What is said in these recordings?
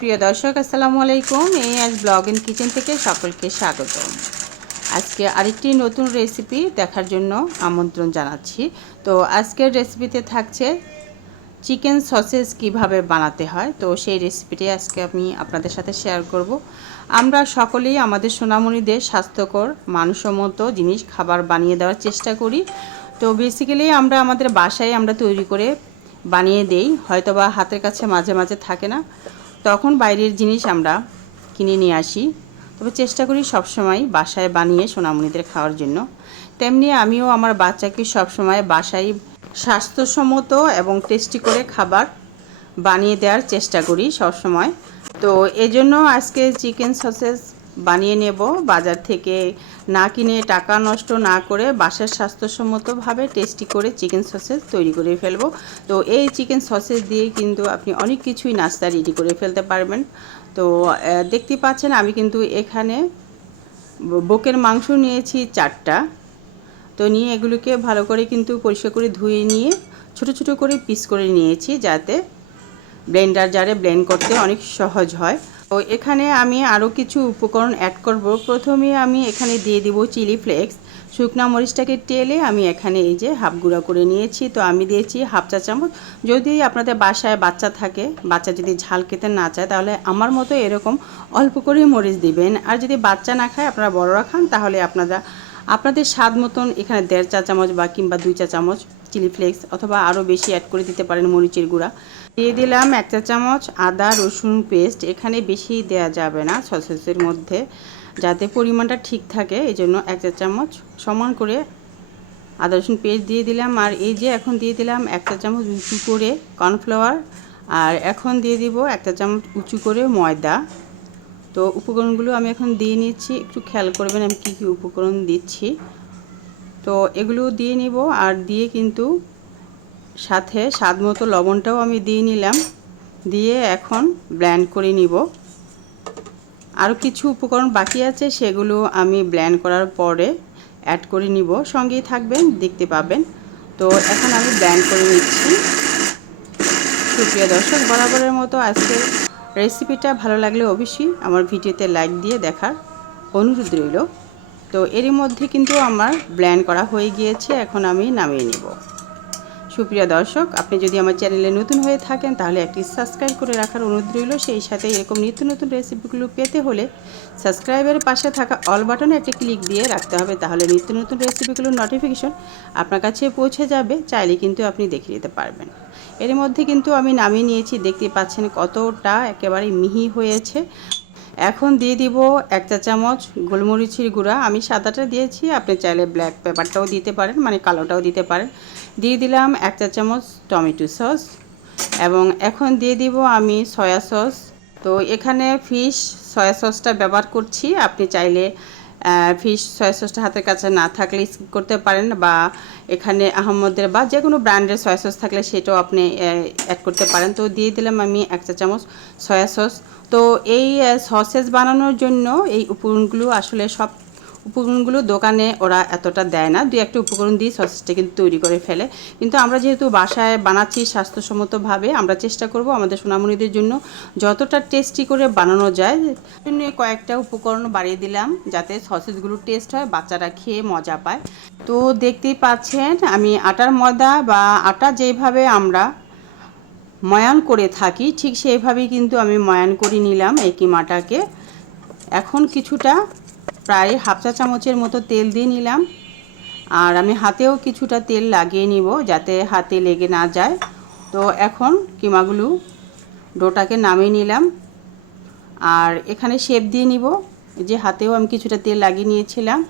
প্রিয় দর্শক, আসসালামু আলাইকুম। এই আজ ব্লগ ইন কিচেন থেকে সকলকে স্বাগত। আজকে আরেকটি নতুন রেসিপি দেখার জন্য আমন্ত্রণ জানাচ্ছি। তো আজকের রেসিপিতে থাকছে চিকেন সসেস কীভাবে বানাতে হয়। তো সেই রেসিপিটি আজকে আমি আপনাদের সাথে শেয়ার করব। আমরা সকলেই আমাদের সোনামণিদের স্বাস্থ্যকর, মানসম্মত জিনিস, খাবার বানিয়ে দেওয়ার চেষ্টা করি। তো বেসিক্যালি আমরা আমাদের বাসায় আমরা তৈরি করে বানিয়ে দেই। হয়তোবা হাতের কাছে মাঝে মাঝে থাকে না। তখন বাইরের জিনিস আমরা কিনে নিয়ে আসি। তবে চেষ্টা করি সবসময় বাসায় বানিয়ে সোনামণিদের খাওয়ার জন্য। তেমনি আমিও আমার বাচ্চাকে সবসময় বাসায় স্বাস্থ্যসম্মত এবং টেস্টি করে খাবার বানিয়ে দেওয়ার চেষ্টা করি সবসময়। তো এজন্য আজকে চিকেন সসেস বানিয়ে নেব। বাজার থেকে না কিনে টাকা নষ্ট না করে বাসার স্বাস্থ্যসম্মতভাবে টেস্টি করে চিকেন সসেস তৈরি করে ফেলব। তো এই চিকেন সসেস দিয়ে কিন্তু আপনি অনেক কিছুই নাস্তা রেডি করে ফেলতে পারবেন। তো দেখতে পাচ্ছেন আমি কিন্তু এখানে বকের মাংস নিয়েছি চারটা। তো নিয়ে এগুলোকে ভালো করে কিন্তু পরিষ্কার করে ধুয়ে নিয়ে ছোট ছোট করে পিস করে নিয়েছি যাতে ব্লেন্ডার জারে ব্লেন্ড করতে অনেক সহজ হয়। তো এখানে আমি আরও কিছু উপকরণ অ্যাড করব। প্রথমে আমি এখানে দিয়ে দিব চিলি ফ্লেক্স। শুকনা মরিচটাকে টেলে আমি এখানে এই যে হাফ গুঁড়া করে নিয়েছি। তো আমি দিয়েছি হাফ চা চামচ। যদি আপনাদের বাসায় বাচ্চা থাকে, বাচ্চা যদি ঝাল খেতে না চায়, তাহলে আমার মতো এরকম অল্প করে মরিচ দিবেন। আর যদি বাচ্চা না খায়, আপনারা বড়রা খান, তাহলে আপনারা, আপনাদের স্বাদ মতন এখানে দেড় চা চামচ বা কিংবা দুই চা চামচ চিলি ফ্লেক্স অথবা আরও বেশি অ্যাড করে দিতে পারেন মরিচের গুঁড়া। দিয়ে দিলাম এক চা চামচ আদা রসুন পেস্ট। এখানে বেশি দেয়া যাবে না সসেসের মধ্যে, যাতে পরিমাণটা ঠিক থাকে। এই জন্য এক চা চামচ সমান করে আদা রসুন পেস্ট দিয়ে দিলাম। আর এই যে এখন দিয়ে দিলাম এক চা চামচ উঁচু করে কর্নফ্লাওয়ার, আর এখন দিয়ে দিব এক চা চামচ উঁচু করে ময়দা। তো উপকরণগুলো আমি এখন দিয়ে নিচ্ছি। একটু খেয়াল করবেন আমি কী কী উপকরণ দিচ্ছি। তো এগুলো দিয়ে নিব। আর দিয়ে কিন্তু সাথে স্বাদ মতো লবণটাও আমি দিয়ে নিলাম। দিয়ে এখন ব্ল্যান্ড করে নিব। আরও কিছু উপকরণ বাকি আছে, সেগুলো আমি ব্ল্যান্ড করার পরে অ্যাড করে নিব। সঙ্গেই থাকবেন, দেখতে পাবেন। তো এখন আমি ব্ল্যান্ড করে নিচ্ছি। সুপ্রিয় দর্শক, বরাবরের মতো আজকে রেসিপিটা ভালো লাগলে অবশ্যই আমার ভিডিওতে লাইক দিয়ে দেখার অনুরোধ রইল। তো এরই মধ্যে কিন্তু আমার ব্ল্যান্ড করা হয়ে গিয়েছে, এখন আমি নামিয়ে নেব। সুপ্রিয় দর্শক, আপনি যদি আমার চ্যানেলে নতুন হয়ে থাকেন, তাহলে একটি সাবস্ক্রাইব করে রাখার অনুরোধ রইল। সেই সাথে এরকম নিত্য নতুন রেসিপিগুলো পেতে হলে সাবস্ক্রাইবের পাশে থাকা অল বাটনে একটি ক্লিক দিয়ে রাখতে হবে। তাহলে নিত্য নতুন রেসিপিগুলোর নোটিফিকেশন আপনার কাছে পৌঁছে যাবে। চাইলে কিন্তু আপনি দেখে নিতে পারবেন। এর মধ্যে কিন্তু আমি নামিয়ে নিয়েছি। দেখতে পাচ্ছেন কতটা একেবারে মিহি হয়েছে। এখন দিয়ে দিব এক চা চামচ গোলমরিচের গুঁড়া। আমি সাদাটা দিয়েছি। আপনি চাইলে ব্ল্যাক পেপারটাও দিতে পারেন মানে কালোটাও দিতে পারেন। দিয়ে দিলাম এক চা চামচ টমেটো সস এবং এখন দিয়ে দিব আমি সয়া সস। তো এখানে ফিশ সয়া সসটা ব্যবহার করছি। আপনি চাইলে ফিশ সয়া সসটা হাতের কাছে না থাকলে স্কিপ করতে পারেন বা এখানে আহমদের বা যে কোনো ব্র্যান্ডের সয়া সস থাকলে সেটাও আপনি অ্যাড করতে পারেন। তো দিয়ে দিলাম আমি এক চা চামচ সয়া সস। তো এই সসেস বানানোর জন্য এই উপকরণগুলো আসলে সব উপকরণগুলো দোকানে ওরা এতটা দেয় না। দু একটা উপকরণ দিয়ে সসেসটা কিন্তু তৈরি করে ফেলে। কিন্তু আমরা যেহেতু বাসায় বানাচ্ছি স্বাস্থ্যসম্মতভাবে, আমরা চেষ্টা করব আমাদের সোনামণিদের জন্য যতটা টেস্টি করে বানানো যায়। জন্য কয়েকটা উপকরণ বাড়িয়ে দিলাম যাতে সসেসগুলো টেস্ট হয়, বাচ্চারা খেয়ে মজা পায়। তো দেখতেই পাচ্ছেন, আমি আটার ময়দা বা আটা যেভাবে আমরা ময়ান করে থাকি, ঠিক সেইভাবেই কিন্তু আমি ময়ান করে নিলাম এই কিমাটাকে। এখন কিছুটা প্রায় হাফ চা চামচের মতো তেল দিয়ে নিলাম। আর আমি হাতেও কিছুটা তেল লাগিয়ে নিব যাতে হাতে লেগে না যায়। তো এখন কিমাগুলো ডোটাকে নামিয়ে নিলাম। আর এখানে শেপ দিয়ে নিব। যে হাতেও আমি কিছুটা তেল লাগিয়ে নিয়েছিলাম।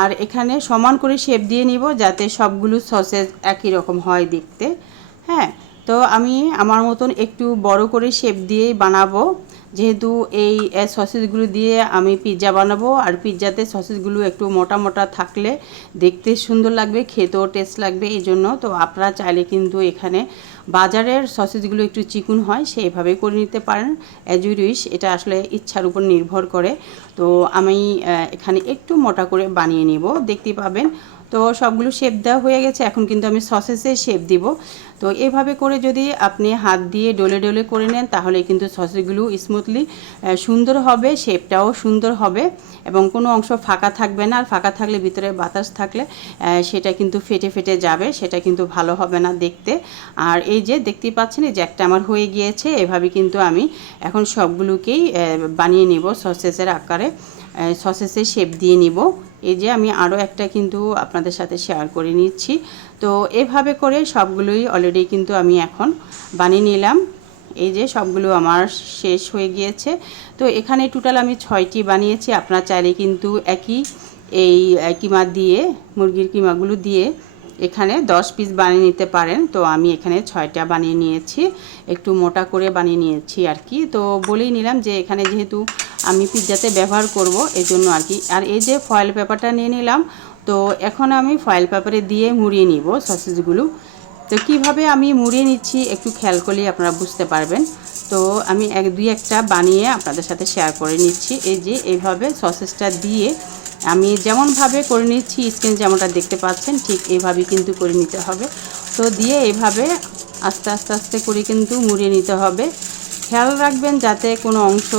আর এখানে সমান করে শেপ দিয়ে নিব যাতে সবগুলো সসেজ একই রকম হয় দেখতে। হ্যাঁ তো আমি আমার মতন একটু বড় করে শেপ দিয়েই বানাবো। যেহেতু এই সসেসগুলো দিয়ে আমি পিৎজা বানাবো, আর পিৎজাতে সসেসগুলো একটু মোটা মোটা থাকলে দেখতে সুন্দর লাগবে, খেতেও টেস্ট লাগবে, এই জন্য। তো আপনারা চাইলে কিন্তু এখানে বাজারের সসেসগুলো একটু চিকুন হয়, সেইভাবে করে নিতে পারেন। অ্যাজ অ্যাজুরিস এটা আসলে ইচ্ছার উপর নির্ভর করে। তো আমি এখানে একটু মোটা করে বানিয়ে নিব। দেখতে পাবেন তো সবগুলো শেপ দেওয়া হয়ে গেছে, এখন কিন্তু আমি সসেসে শেপ দিব। তো এভাবে করে যদি আপনি হাত দিয়ে ডলে ডলে করে নেন, তাহলে কিন্তু সসেসগুলো স্মুথলি সুন্দর হবে শেপটাও সুন্দর হবে এবং কোনো অংশ ফাঁকা থাকবে না। আর ফাঁকা থাকলে ভিতরে বাতাস থাকলে সেটা কিন্তু ফেটে ফেটে যাবে, সেটা কিন্তু ভালো হবে না দেখতে। আর এই যে দেখতেই পাচ্ছেন, এই যে একটা আমার হয়ে গিয়েছে, এভাবে কিন্তু আমি এখন সবগুলোকেই বানিয়ে নিব সসেসের আকারে সসেসের শেপ দিয়ে নিব। এই যে আমি আরও একটা কিন্তু আপনাদের সাথে শেয়ার করে নিচ্ছি। তো এভাবে করে সবগুলোই অলরেডি কিন্তু আমি এখন বানিয়ে নিলাম। এই যে সবগুলো আমার শেষ হয়ে গিয়েছে। তো এখানে টোটাল আমি ছয়টি বানিয়েছি। আপনার চাইলে কিন্তু একই, এই কিমা দিয়ে, মুরগির কিমাগুলো দিয়ে এখানে দশ পিস বানিয়ে নিতে পারেন। তো আমি এখানে ছয়টা বানিয়ে নিয়েছি। একটু মোটা করে বানিয়ে নিয়েছি আর কি। তো বলেই নিলাম যে এখানে যেহেতু আমি পিৎজাতে ব্যবহার করব এই জন্য আর কি। আর এই যে ফয়েল পেপারটা নিয়ে নিলাম, তো এখন আমি ফয়েল পেপারে দিয়ে মুড়িয়ে নিব সসেজগুলো তো কীভাবে আমি মুড়িয়ে নিচ্ছি একটু খেয়াল করলেই আপনারা বুঝতে পারবেন। তো আমি এক, দুই একটা বানিয়ে আপনাদের সাথে শেয়ার করে নিচ্ছি। এই যে এইভাবে সসেসটা দিয়ে আমি যেমনভাবে করে নিচ্ছি স্ক্রিন যেমনটা দেখতে পাচ্ছেন, ঠিক এইভাবেই কিন্তু করে নিতে হবে। তো দিয়ে এভাবে আস্তে আস্তে আস্তে করে কিন্তু মুড়িয়ে নিতে হবে। খেয়াল রাখবেন যাতে কোনো অংশ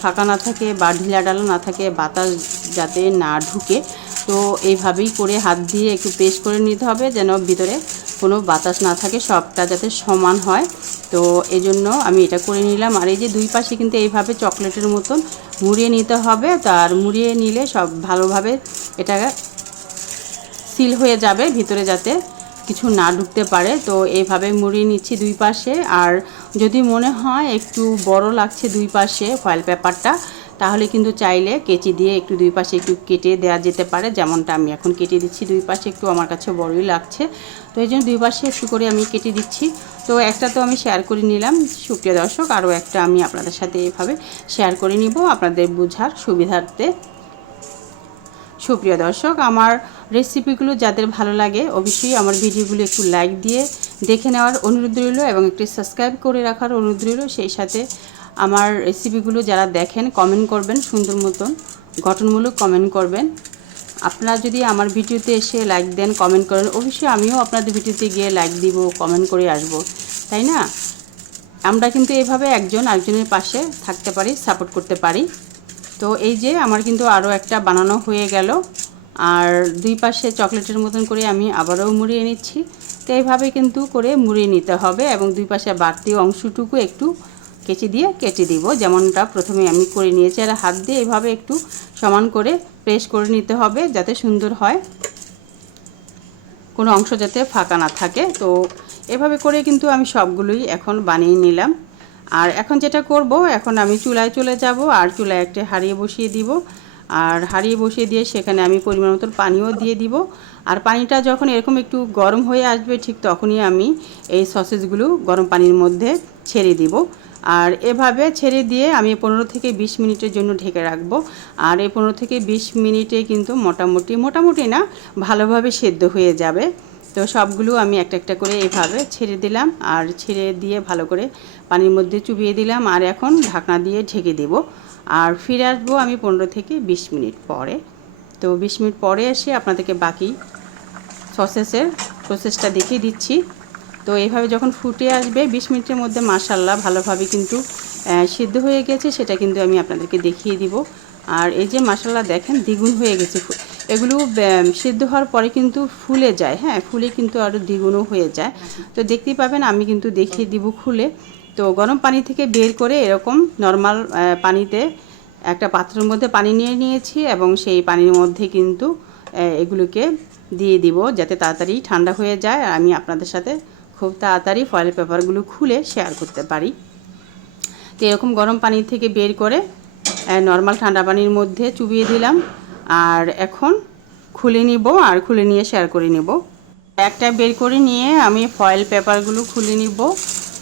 ফাঁকা না থাকে বা ঢিলা ডালা না থাকে, বাতাস যাতে না ঢুকে। তো এইভাবেই করে হাত দিয়ে একটু পেস্ট করে নিতে হবে যেন ভিতরে কোনো বাতাস না থাকে, সবটা যাতে সমান হয়। তো এই জন্য আমি এটা করে নিলাম। আর এই যে দুই পাশে কিন্তু এইভাবে চকলেটের মতন মুড়িয়ে নিতে হবে। তার মুড়িয়ে নিলে সব ভালোভাবে এটা সিল হয়ে যাবে ভিতরে যাতে কিছু না ঢুকতে পারে। তো এইভাবে মুড়িয়ে নিচ্ছি দুই পাশে। আর যদি মনে হয় একটু বড় লাগছে দুই পাশে ফয়েল পেপারটা তাহলে কিন্তু চাইলে কেচি দিয়ে একটু দুই পাশে একটু কেটে দেওয়া যেতে পারে। যেমনটা আমি এখন কেটে দিচ্ছি, দুই পাশে একটু আমার কাছে বড়ই লাগছে। তো এই জন্য দুই পাশে একটু করে আমি কেটে দিচ্ছি। তো একটা তো আমি শেয়ার করে নিলাম। সুপ্রিয় দর্শক, আরও একটা আমি আপনাদের সাথে এভাবে শেয়ার করে নিব আপনাদের বোঝার সুবিধার্থে। সুপ্রিয় দর্শক, আমার রেসিপিগুলো যাদের ভালো লাগে অবশ্যই আমার ভিডিওগুলো একটু লাইক দিয়ে দেখে নেওয়ার অনুরোধ রইল এবং একটি সাবস্ক্রাইব করে রাখার অনুরোধ রইল। সেই সাথে আমার রেসিপিগুলো যারা দেখেন কমেন্ট করবেন, সুন্দর মতন গঠনমূলক কমেন্ট করবেন। আপনারা যদি আমার ভিডিওতে এসে লাইক দেন কমেন্ট করেন, অবশ্যই আমিও আপনাদের ভিডিওতে গিয়ে লাইক দিব কমেন্ট করে আসব। তাই না? আমরা কিন্তু এভাবে একজন আরেকজনের পাশে থাকতে পারি সাপোর্ট করতে পারি। তো এই যে আমার কিন্তু আরও একটা বানানো হয়ে গেল। আর দুই পাশে চকলেটের মতন করে আমি আবারও মুড়িয়ে নিচ্ছি। তো এইভাবে কিন্তু করে মুড়িয়ে নিতে হবে এবং দুই পাশে বাড়তি অংশটুকু একটু কেচি দিয়ে কেটে দিব। যেমনটা প্রথমে আমি করে নিয়েছি। আর হাত দিয়ে এভাবে একটু সমান করে প্রেস করে নিতে হবে যাতে সুন্দর হয়। কোনো অংশ যাতে ফাঁকা না থাকে। তো এভাবে করে কিন্তু আমি সবগুলোই এখন বানিয়ে নিলাম। আর এখন যেটা করব, এখন আমি চুলায় চলে যাব আর চুলায় একটা হারিয়ে বসিয়ে দিব। আর হারিয়ে বসিয়ে দিয়ে সেখানে আমি পরিমাণ মতন পানিও দিয়ে দিব। আর পানিটা যখন এরকম একটু গরম হয়ে আসবে, ঠিক তখনই আমি এই সসেসগুলো গরম পানির মধ্যে ছেড়ে দিব। আর এভাবে ছেড়ে দিয়ে আমি পনেরো থেকে বিশ মিনিটের জন্য ঢেকে রাখব। আর এই পনেরো থেকে বিশ মিনিটে কিন্তু মোটামুটি মোটামুটি না, ভালোভাবে সেদ্ধ হয়ে যাবে। তো সবগুলো আমি একটা একটা করে এভাবে ছেড়ে দিলাম আর ছেড়ে দিয়ে ভালো করে পানির মধ্যে চুবিয়ে দিলাম আর এখন ঢাকনা দিয়ে ঢেকে দেব। আর ফিরে আসব আমি পনেরো থেকে বিশ মিনিট পরে। তো বিশ মিনিট পরে এসে আপনাদেরকে বাকি সসেসের প্রসেসটা দেখিয়ে দিচ্ছি। তো এইভাবে যখন ফুটে আসবে বিশ মিনিটের মধ্যে মাসাল্লাহ ভালোভাবে কিন্তু সিদ্ধ হয়ে গেছে, সেটা কিন্তু আমি আপনাদেরকে দেখিয়ে দিব। আর এই যে মাসাল্লাহ দেখেন দ্বিগুণ হয়ে গেছে এগুলো সিদ্ধ হওয়ার পরে কিন্তু ফুলে যায় হ্যাঁ ফুলে কিন্তু আরও দ্বিগুণও হয়ে যায়। তো দেখতেই পাবেন, আমি কিন্তু দেখিয়ে দিব খুলে। তো গরম পানি থেকে বের করে এরকম নর্মাল পানিতে একটা পাত্রের মধ্যে পানি নিয়ে নিয়েছি এবং সেই পানির মধ্যে কিন্তু এগুলোকে দিয়ে দিব যাতে তাড়াতাড়ি ঠান্ডা হয়ে যায়। আর আমি আপনাদের সাথে খুব তাড়াতাড়ি ফয়েল পেপারগুলো খুলে শেয়ার করতে পারি। তো এরকম গরম পানি থেকে বের করে নর্মাল ঠান্ডা পানির মধ্যে চুবিয়ে দিলাম আর এখন খুলে নিব আর খুলে নিয়ে শেয়ার করে নেব। একটা বের করে নিয়ে আমি ফয়েল পেপারগুলো খুলে নিব।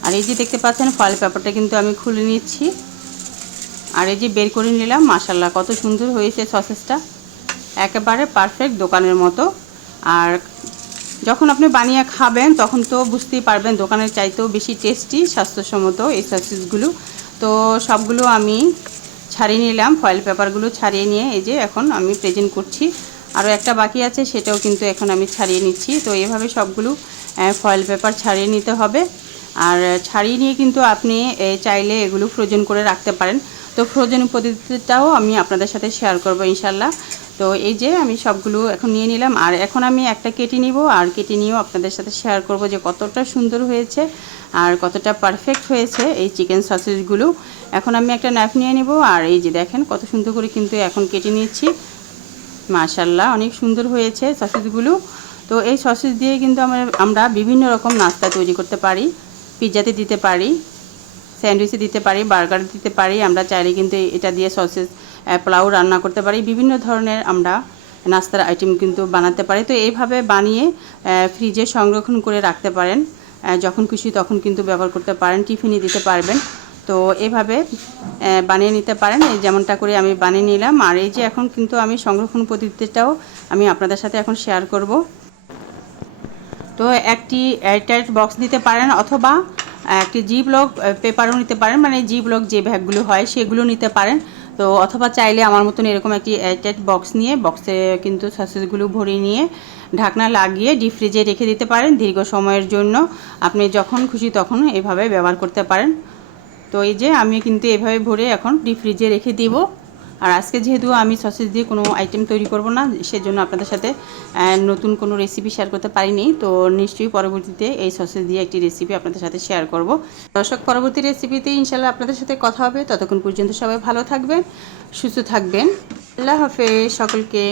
আর এই যে দেখতে পাচ্ছেন ফয়েল পেপারটা কিন্তু আমি খুলে নিচ্ছি। আর এই যে বের করে নিলাম মাসাল্লাহ কত সুন্দর হয়েছে সসেসটা একেবারে পারফেক্ট দোকানের মতো। আর যখন আপনি বানিয়ে খাবেন, তখন তো বুঝতেই পারবেন দোকানের চাইতেও বেশি টেস্টি স্বাস্থ্যসম্মত এই সসেসগুলো তো সবগুলো আমি ছাড়িয়ে নিলাম ফয়েল পেপারগুলো ছাড়িয়ে নিয়ে এই যে এখন আমি প্রেজেন্ট করছি। আরও একটা বাকি আছে, সেটাও কিন্তু এখন আমি ছাড়িয়ে নিচ্ছি। তো এভাবে সবগুলো ফয়েল পেপার ছাড়িয়ে নিতে হবে। আর ছাড়িয়ে নিয়ে কিন্তু আপনি চাইলে এগুলো ফ্রোজেন করে রাখতে পারেন। তো ফ্রোজেন পদ্ধতিটাও আমি আপনাদের সাথে শেয়ার করব ইনশাল্লাহ। তো এই যে আমি সবগুলো এখন নিয়ে নিলাম। আর এখন আমি একটা কেটে নিব আর কেটে নিয়েও আপনাদের সাথে শেয়ার করব যে কতটা সুন্দর হয়েছে আর কতটা পারফেক্ট হয়েছে এই চিকেন সসেজগুলো এখন আমি একটা নাইফ নিয়ে নিব আর এই যে দেখেন কত সুন্দর করে কিন্তু এখন কেটে নিচ্ছি। মাশাল্লাহ অনেক সুন্দর হয়েছে সসেজগুলো তো এই সসেজ দিয়ে কিন্তু আমরা আমরা বিভিন্ন রকম নাস্তা তৈরি করতে পারি। পিৎজাতে দিতে পারি, স্যান্ডউইচে দিতে পারি, বার্গার দিতে পারি। আমরা চাইলে কিন্তু এটা দিয়ে সসেজ পোলাও রান্না করতে পারি। বিভিন্ন ধরনের আমরা নাস্তার আইটেম কিন্তু বানাতে পারি। তো এইভাবে বানিয়ে ফ্রিজে সংরক্ষণ করে রাখতে পারেন। যখন খুশি তখন কিন্তু ব্যবহার করতে পারেন, টিফিনে দিতে পারবেন। তো এভাবে বানিয়ে নিতে পারেন। এই যেমনটা করে আমি বানিয়ে নিলাম। আর এই যে এখন কিন্তু আমি সংরক্ষণ পদ্ধতিটাও আমি আপনাদের সাথে এখন শেয়ার করব। তো একটি এয়ারটাইট বক্স দিতে পারেন অথবা একটি জি ব্লক পেপারও নিতে পারেন। মানে জি ব্লক যে ব্যাগগুলো হয় সেগুলো নিতে পারেন। তো অথবা চাইলে আমার মতন এরকম একটি এয়ারটাইট বক্স নিয়ে বক্সে কিন্তু সসেসগুলো ভরে নিয়ে ঢাকনা লাগিয়ে ডিপ ফ্রিজে রেখে দিতে পারেন দীর্ঘ সময়ের জন্য। আপনি যখন খুশি তখন এভাবে ব্যবহার করতে পারেন। তো এই যে আমি কিন্তু এভাবে ভরে এখন ডিপ ফ্রিজে রেখে দিব। আর আজকে যেহেতু আমি সসেজ দিয়ে কোনো আইটেম তৈরি করব না, সেজন্য আপনাদের সাথে নতুন কোনো রেসিপি শেয়ার করতে পারিনি, তো নিশ্চয়ই পরবর্তীতে এই সসেজ দিয়ে একটি রেসিপি আপনাদের সাথে শেয়ার করব। দর্শক, পরবর্তী রেসিপিতে ইনশাল্লাহ আপনাদের সাথে কথা হবে। ততক্ষণ পর্যন্ত সবাই ভালো থাকবেন, সুস্থ থাকবেন। আল্লাহ হাফেজ, সকলকে